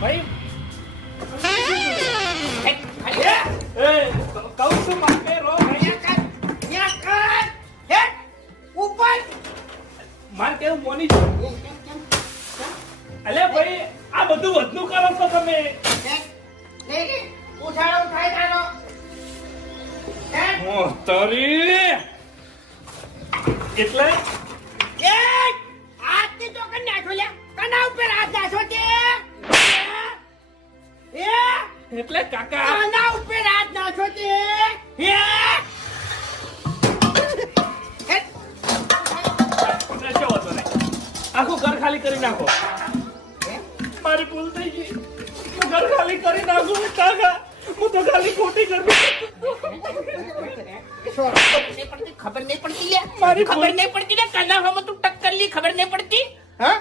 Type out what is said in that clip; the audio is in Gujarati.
ભાઈ કહું છું મારે રો મારે કેવું મોની અલે ભાઈ આ બધું વધનું કરો છો તમે તારી એટલે એટલે કાકા આખું ઘર ખાલી કરી નાખો મારી ભૂલ થઈ ગઈ હું ઘર ખાલી કરી નાખું કાકા હું તો ખાલી ખોટી કરવી खबर नहीं पड़ती है मारी खबर नहीं पड़ती ना करना हम तू टक्कर ली खबर नहीं पड़ती हाँ